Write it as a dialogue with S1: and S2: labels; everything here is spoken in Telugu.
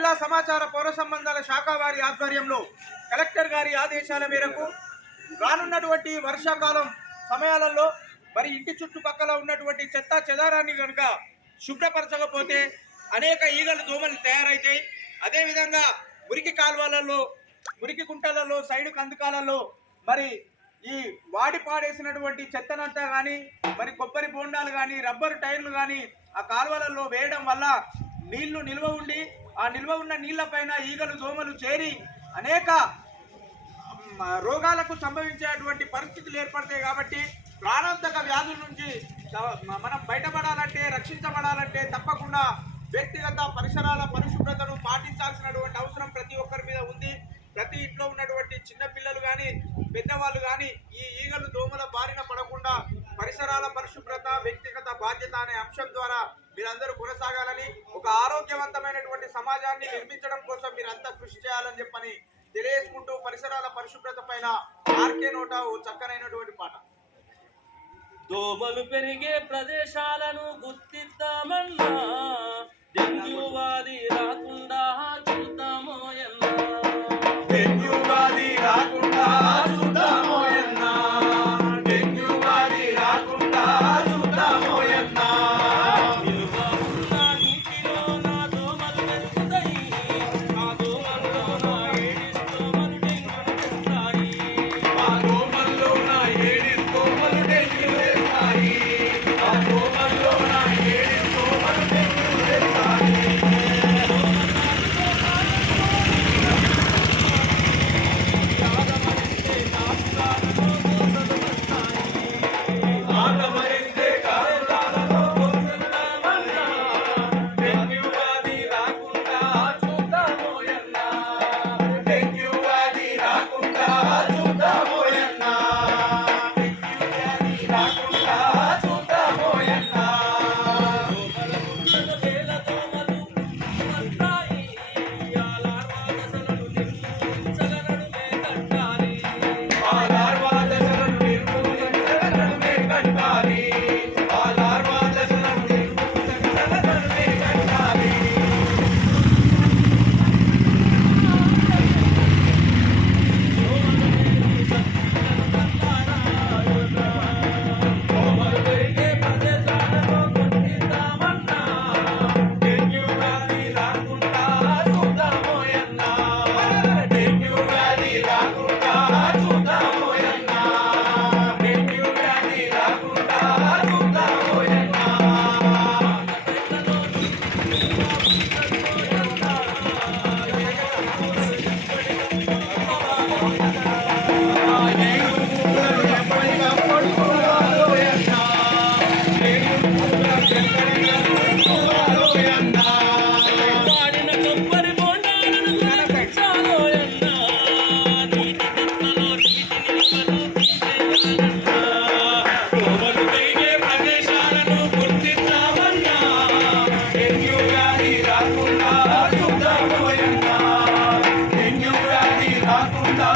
S1: జిల్లా సమాచార పౌర సంబంధాల శాఖ వారి ఆధ్వర్యంలో కలెక్టర్ గారి ఆదేశాల మేరకు రానున్నటువంటి వర్షాకాలం సమయాలలో మరి ఇంటి చుట్టుపక్కల ఉన్నటువంటి చెత్త చెదారాన్ని కనుక శుభ్రపరచకపోతే అనేక ఈగలు దోమలు తయారైతాయి. అదేవిధంగా మురికి కాలువలలో మురికి గుంటలలో సైడు కందకాలలో మరి ఈ వాడి పాడేసినటువంటి చెత్తనంతా కానీ మరి కొబ్బరి బోండాలు కానీ రబ్బరు టైర్లు కానీ ఆ కాలువలలో వేయడం వల్ల నీళ్ళు నిల్వ ఉండి ఆ నిల్వ ఉన్న నీళ్ళపైన ఈగలు దోమలు చేరి అనేక రోగాలకు సంభవించేటువంటి పరిస్థితులు ఏర్పడతాయి కాబట్టి ప్రాణాంతక వ్యాధుల నుంచి మనం బయటపడాలంటే రక్షించబడాలంటే తప్పకుండా వ్యక్తిగత పరిసరాల పరిశుభ్రతను పాటించాల్సినటువంటి అవసరం ప్రతి ఒక్కరి మీద ఉంది. ప్రతి ఇంట్లో ఉన్నటువంటి చిన్న పిల్లలు కానీ పెద్దవాళ్ళు కానీ ఈ ఈగలు దోమల బారిన పడకుండా పరిసరాల పరిశుభ్రత వ్యక్తిగత బాధ్యత అనే అంశం ద్వారా మీరందరూ కొనసాగాలని ఒక ఆరోగ్యవంతమైనటువంటి సమాజాన్ని నిర్మించడం కోసం మీరంతా కృషి చేయాలని చెప్పని తెలియజేసుకుంటూ పరిసరాల పరిశుభ్రత పైన ఆర్కే నోట ఓ చక్కనైనటువంటి పాట.
S2: దోమలు పెరిగే ప్రదేశాలను గుర్తిద్దామన్నా డెంగ్యూ రాకుండా చూద్దామో ఎన్నా కాకుండా